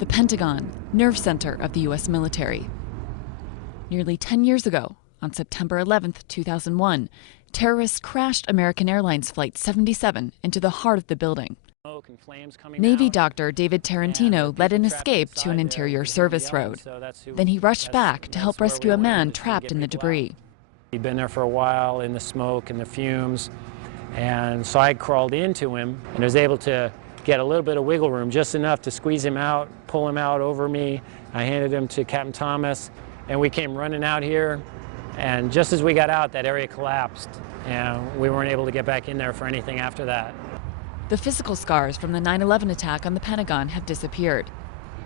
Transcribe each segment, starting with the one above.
the Pentagon, nerve center of the U.S. military. Nearly 10 years ago, on September 11, 2001, terrorists crashed American Airlines Flight 77 into the heart of the building. Navy doctor David Tarantino led an escape to an interior service road. Then he rushed back to help rescue a man trapped in the debris. He'd been there for a while in the smoke and the fumes, and so I crawled into him and was able to get a little bit of wiggle room, just enough to squeeze him out, pull him out over me. I handed him to Captain Thomas, and we came running out here. And just as we got out, that area collapsed, and we weren't able to get back in there for anything after that. The physical scars from the 9/11 attack on the Pentagon have disappeared.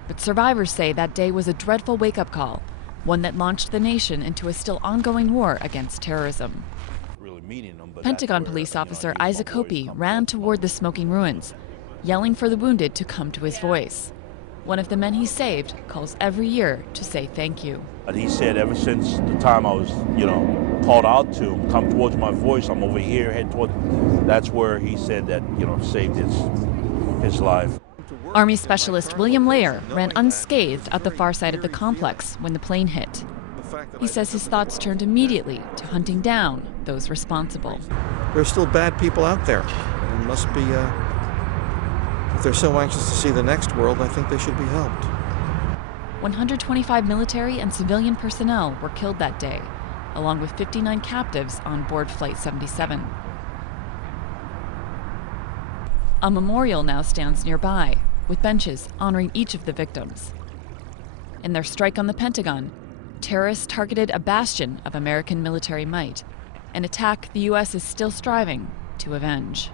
But survivors say that day was a dreadful wake-up call, one that launched the nation into a still ongoing war against terrorism. Pentagon police officer Issac Hoppi ran toward the smoking ruins, yelling for the wounded to come to his voice. One of the men he saved calls every year to say thank you. He said ever since the time I was, called out to him, come towards my voice, I'm over here, head toward, that's where he said that, saved his life. Army specialist William Layer ran unscathed out the far side of the complex when the plane hit. He says his thoughts turned immediately to hunting down those responsible. There's still bad people out there. It must be, if they're so anxious to see the next world, I think they should be helped. 125 military and civilian personnel were killed that day, along with 59 captives on board Flight 77. A memorial now stands nearby, with benches honoring each of the victims. In their strike on the Pentagon, terrorists targeted a bastion of American military might, an attack the U.S. is still striving to avenge.